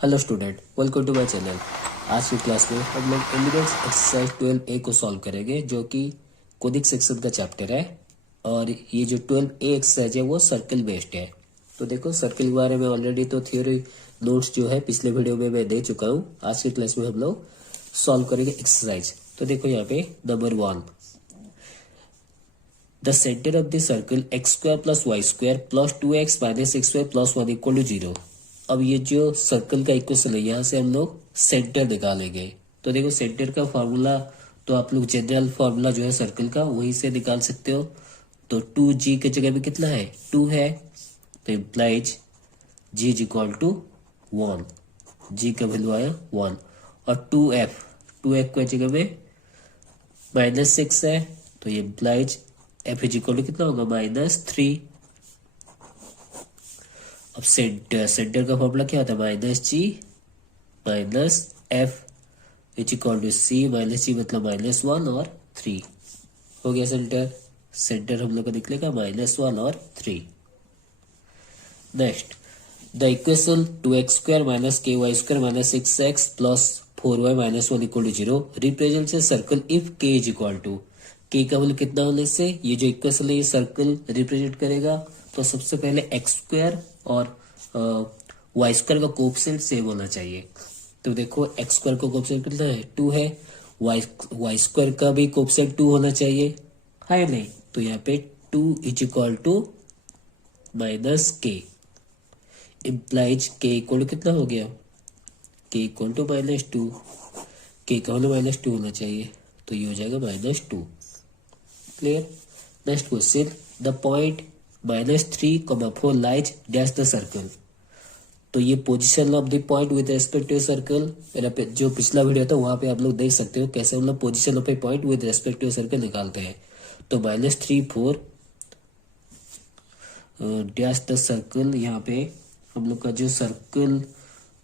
Hello student, welcome to my channel. आज की class में हम लोग एलिमेंट्स एक्सरसाइज 12A को सॉल्व करेंगे, जो कि कोडिक सेक्शन का चैप्टर है। और ये जो 12A एक्सरसाइज है वो सर्कल बेस्ड है। तो देखो, सर्कल के बारे में ऑलरेडी तो थ्योरी नोट्स जो है पिछले वीडियो में मैं दे चुका हूँ। आज की क्लास में हम लोग सॉल्व करेंगे एक्सरसाइज। तो देखो यहाँ पे number 1, the centre of the circle x square plus y square plus 2x minus x square plus 1 equal to 0। अब ये जो सर्कल का इक्वेशन है, यहाँ से हम लोग सेंटर निकालेंगे। तो देखो, सेंटर का फॉर्मूला तो आप लोग जनरल फॉर्मूला जो है सर्कल का वहीं से निकाल सकते हो। तो 2g की जगह में कितना है, 2 है, तो implies g is equal to 1। g का वैल्यू आया 1। और 2f की जगह में -6 है, तो ये implies f is equal to कितना होगा, -3। अब सेंटर का फॉर्मूला क्या होता है, -g -f is equal to c -g मतलब -1 और 3 हो गया सेंटर हम लोग का निकलेगा -1 और 3। Next, the equation 2x square minus ky square minus 6x plus 4y minus 1 equal to 0 represents a circle if k is equal to, k का वैल्यू कितना होने से ये जो इक्वेशन है ये सर्कल रिप्रेजेंट करेगा। तो सबसे पहले x स्क्वायर और y स्क्वायर का कोएफिशिएंट सेम होना चाहिए। तो देखो, x स्क्वायर का कोएफिशिएंट कितना है, 2 है। y स्क्वायर का भी कोएफिशिएंट 2 होना चाहिए, है नहीं? तो यहाँ पे 2 is equal to -k implies k equal to कितना हो गया, k इक्वल टू -2। k का वैल्यू -2 होना चाहिए, तो ये हो जाएगा -2। Clear. Next question, the point -3, 4 lies dash the circle. तो ये position of the point with respect to circle, मेरा जो पिछला वीडियो था वहां पे आप लोग देख सकते हो कैसे हम लोग position of a point with respect to circle निकालते हैं। तो -3, 4 डैश द सर्कल, यहाँ पे हम लोग का जो सर्कल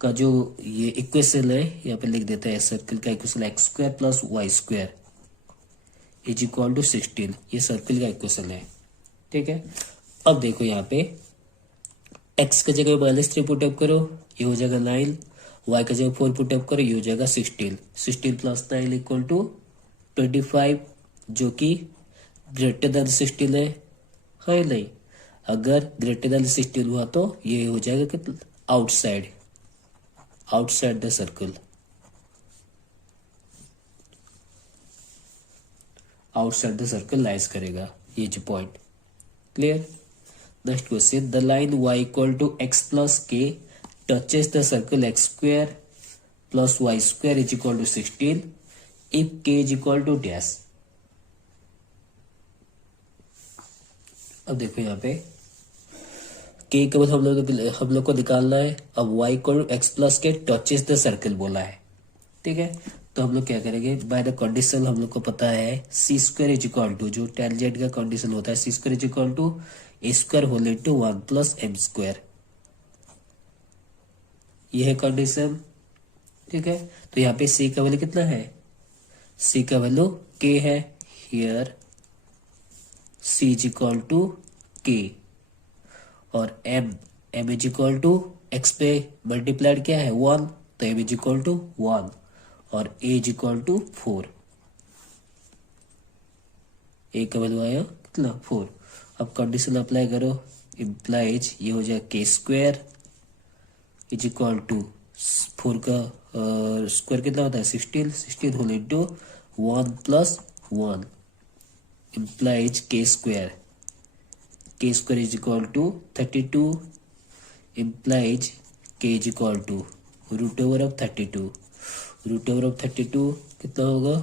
का जो ये इक्वेशन है यहाँ पे लिख देते हैं। सर्कल का equation x square plus y square is equal to 16, ये सर्कल का इक्वेशन है। ठीक है। अब देखो यहाँ पे x की जगह -3 पुटअप करो, ये हो जाएगा 9। y की जगह 4 पुटअप करो, ये हो जाएगा 16। 16 प्लस 9 इक्वल टू 25, जो कि ग्रेटर देन 16 है नहीं? अगर ग्रेटर देन 16 हुआ तो ये हो जाएगा कि outside the circle, outside the circle lies करेगा ये जो point. Clear. Next question, the line y equal to x plus k touches the circle x square plus y square is equal to 16 if k is equal to dash. अब देखो यहाँ पे k का मतलब हम लोग को निकालना है। अब y equal to x plus k touches the circle बोला है। ठीक है। तो हम लोग क्या करेंगे, बाय द कंडीशन हम लोग को पता है C square is equal to, जो टेंजेंट का कंडीशन होता है, C square is equal to A square whole into 1 plus M square, ये है कंडीशन। ठीक है। तो यहाँ पे सी का वैल्यू कितना है, सी का वैल्यू के है। Here c is equal to k और m is equal to x पे मल्टीप्लाइड क्या है 1, तो एम इज इक्वल टू 1 और ए इज इक्वल टू 4। ए का वैल्यू आया कितना, 4। अब कंडीशन अप्लाई करो, इम्प्लाइज ये हो जाए के स्क्वायर इज इक्वल टू 4 का स्क्वायर कितना होता है 16 whole into 1 plus 1 implies K square is equal to 32 implies K is equal to root over of 32। Root over of 32 कितना होगा,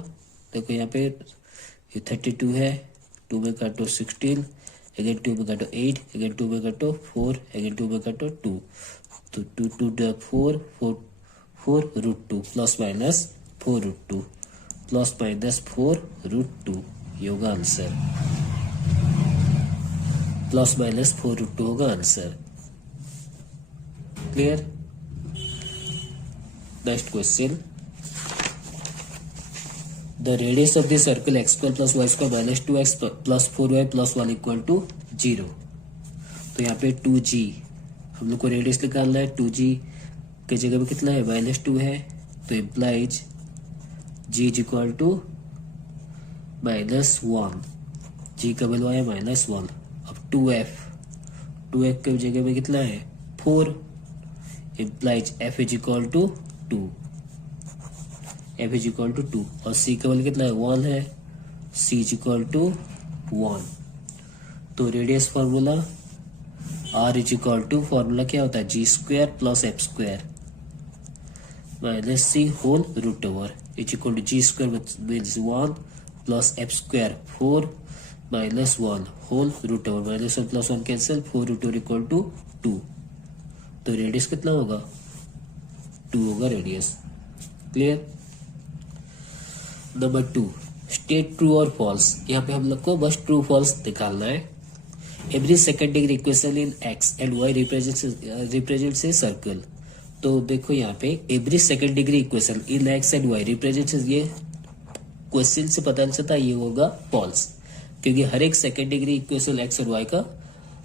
देखो यहाँ पे ये 32 है, 2 में काटो 16, अगेन 2 में काटो 8, अगेन 2 में काटो 4, अगेन 2 में काटो 2, तो 2 4 root 2 plus minus 4 root 2 plus minus 4 root 2, ये होगा आंसर। प्लस माइनस 4 रूट 2 होगा answer. Clear. Next question, the radius of the circle x square plus y square minus 2x plus 4y plus 1 equal to 0। तो यहाँ पे 2g हम लोग को radius निकालना है। 2g की जगह में कितना है, -2 है, तो implies g is equal to -1, g का वैल्यू आया -1। अब 2f की जगह में कितना है, 4, implies f is equal to 2, f is equal to 2, और c का वैल्यू कितना है, 1 है, c इज इक्वल टू 1। तो radius formula r is equal to, formula क्या होता है, g² plus f² minus c whole root over is equal to g² means 1 plus f² 4 minus 1 whole root over, -1 plus 1 cancel, 4 root over equal to 2। तो radius कितना होगा, 2 होगा radius. Clear. Number 2, state true और false. यहाँ पे हम लोग को बस ट्रू फॉल्स निकालना है। Every second degree equation in x and y represents a circle. तो देखो यहाँ पे every second degree equation in x and y represents, ये क्वेश्चन से पता चलता है ये होगा फॉल्स, क्योंकि हर एक सेकंड डिग्री इक्वेशन एक्स और वाई का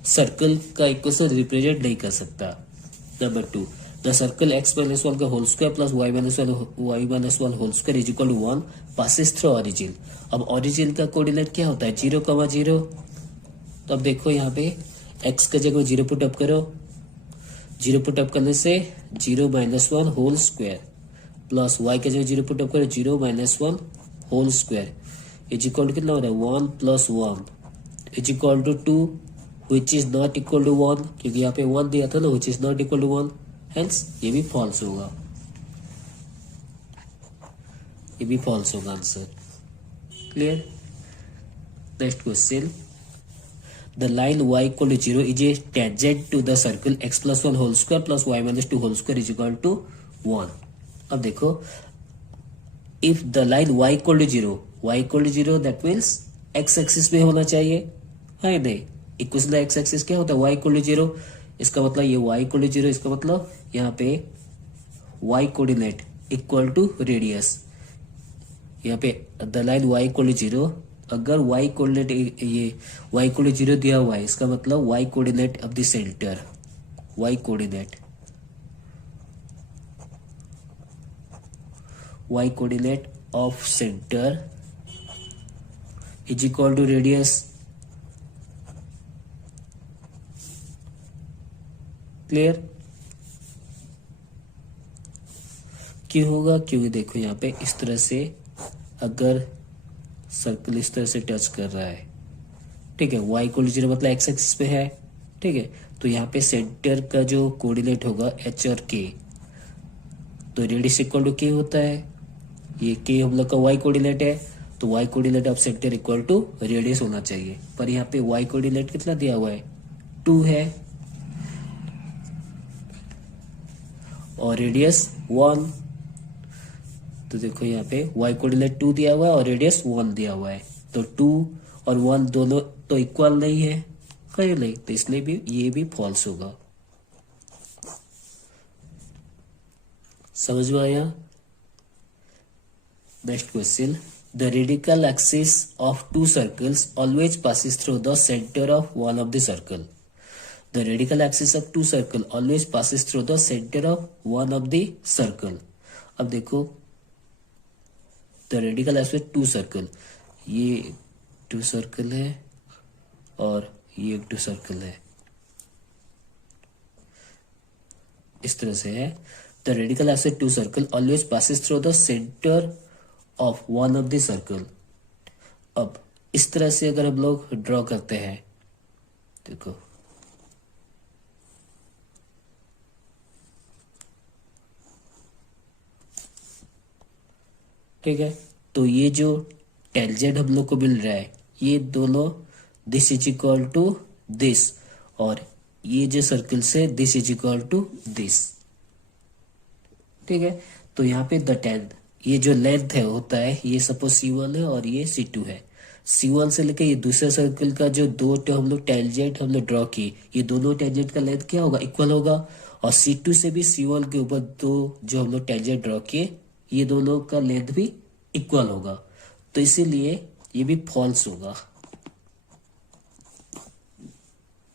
सर्कल का इक्वेशन रिप्रेजेंट नहीं कर सकता। नंबर 2, द सर्कल x-1 का whole square plus y-1 whole square is equal to 1 passes through origin. अब ऑरिजिन का कोऑर्डिनेट क्या होता है, 0,0। तो अब देखो यहाँ पे x का जगह 0 पुट अप करो, 0 पुट अप करने से 0-1 होल स्क्वायर प्लस y का जगह 0 पुट अप करो, 0-1 whole square is equal to कितना हो रहा है, 1 plus 1 is equal to 2 which is not equal to 1, क्योंकि यहाँ पे 1 दिया था ना, which is not equal to 1, hence ये भी फॉल्स होगा, ये भी फॉल्स होगा answer. Clear. Next question, the line y equal to 0 is a tangent to the circle x+1 whole square plus y-2 whole square is equal to 1। अब देखो if the line y equal to 0 that means x axis में होना चाहिए, है नहीं, equation x axis क्या होता है, y इक्वल टू 0, इसका मतलब ये y इक्वल टू 0, इसका मतलब यहाँ पे y coordinate equal to radius, यहाँ पे the line y equal to 0, अगर y कोऑर्डिनेट ये y इक्वल टू 0 दिया हुआ है, इसका मतलब y coordinate of the center, y coordinate of center is equal to radius. Clear. क्यों होगा, क्योंकि देखो यहाँ पे इस तरह से अगर सर्कल इस तरह से टच कर रहा है, ठीक है, y इक्वल टू 0 मतलब x एक्सिस पे है, ठीक है, तो यहाँ पे सेंटर का जो कोऑर्डिनेट होगा h और k, तो रेडियस इक्वल टू k होता है, ये k हम लोग का y कोऑर्डिनेट है, तो y coordinate of center equal to radius होना चाहिए, पर यहाँ पे y कोऑर्डिनेट कितना दिया हुआ है, 2 है, और रेडियस 1, तो देखो यहाँ पे y कोऑर्डिनेट 2 दिया हुआ है और रेडियस 1 दिया हुआ है, तो 2 और 1 दोनों तो इक्वल नहीं है, कहीं नहीं, तो इसलिए भी ये भी फॉल्स होगा। समझ में आया। Next question, the radical axis of to circles always passes through the centre of one of the circle. The radical axis of two circle always passes through the center of one of the circle। अब देखो the radical axis two circle, ये two circle है और ये एक to circle है, इस तरह से है। The radical axis two circle always passes through the center of one of the circle। अब इस तरह से अगर हम लोग ड्रॉ करते हैं, देखो ठीक है, तो ये जो टेंजेंट हम लोग को मिल रहा है, ये दोनों this is equal to this, और ये जो सर्कल से this is equal to this, ठीक है। तो यहाँ पे द टेन, ये जो लेंथ है होता है, ये सपोज C1 है और ये C2 है, C1 से लेके ये दूसरे सर्कल का जो दो हम लोग टेंजेंट हम लोग ड्रॉ किए, ये दोनों टेंजेंट का लेंथ क्या होगा, इक्वल होगा, और C2 से भी C1 के ऊपर दो जो हम लोग टेंजेंट ड्रॉ किए, ये दोनों का लेंथ भी इक्वल होगा, तो इसीलिए ये भी फॉल्स होगा।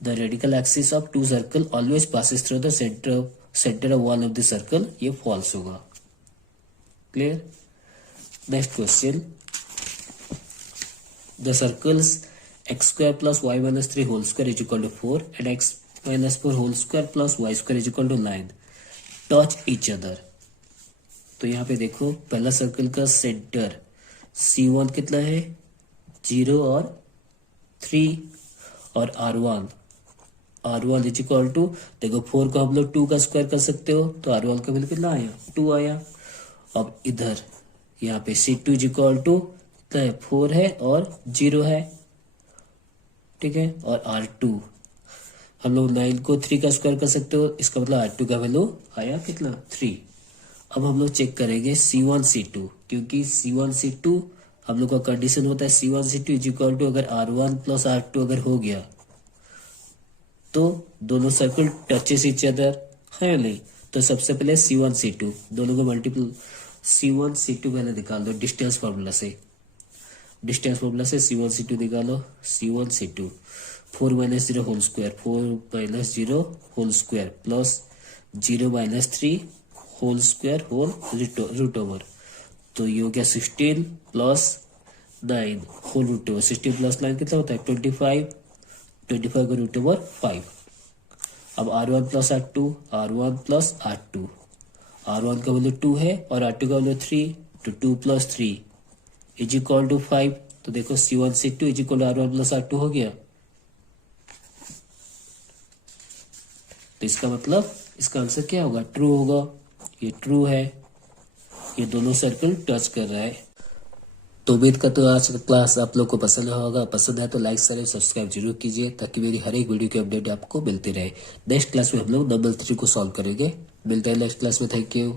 The radical axis of two circle always passes through the centre of center of wall of the circle, ये फॉल्स होगा। Clear. Next question, the circles x square plus y minus 3 whole square is equal to 4 and x minus 4 whole square plus y square is equal to 9 touch each other। तो यहाँ पे देखो पहला circle का centre C1 कितना है 0 और 3 और R1 इज इक्वल टू, देखो 4 को हम लोग 2 का स्क्वायर कर सकते हो तो R1 का वैल्यू कितना आया 2 आया। अब इधर यहाँ पे C2 इज इक्वल टू 4 है और 0 है, ठीक है। और R2 हम लोग 9 को 3 का स्क्वायर कर सकते हो, इसका मतलब R2 का वैल्यू आया कितना 3। अब हम लोग चेक करेंगे C1 C2, क्योंकि C1 C2 हम लोग का कंडीशन होता है C1 C2 is equal to, अगर R1 प्लस R2 अगर हो गया तो दोनों सर्कल टचेस इच अदर है या नहीं। तो सबसे पहले C1 C2 दोनों को मल्टीपल C1 C2 पहले निकाल दो डिस्टेंस फार्मूला से, C1 C2 निकालो। C1 C2 4 minus 0 whole square, 4 minus 0 whole square plus 0 minus 3 whole square whole root over, तो ये हो गया 16 plus 9 whole root over. 16 plus 9 कितना होता है 25 का रूट ओवर 5। अब R1 plus R2, R1 plus R2, R1 का वैल्यू 2 है और R2 का वैल्यू 3, तो 2 प्लस 3 इज इक्वल टू 5। तो देखो C1 C2 is equal to R1 plus R2 हो गया। तो इसका मतलब इसका आंसर क्या होगा ट्रू होगा, ये ट्रू है, ये दोनों सर्कल टच कर रहा है। तो उम्मीद करता हूँ आज का क्लास आप लोग को पसंद होगा। पसंद है तो लाइक शेयर सब्सक्राइब जरूर कीजिए ताकि मेरी हर एक वीडियो की अपडेट आपको मिलती रहे। नेक्स्ट क्लास में हम लोग नंबर 3 को सॉल्व करेंगे। मिलते हैं नेक्स्ट क्लास में। Thank you.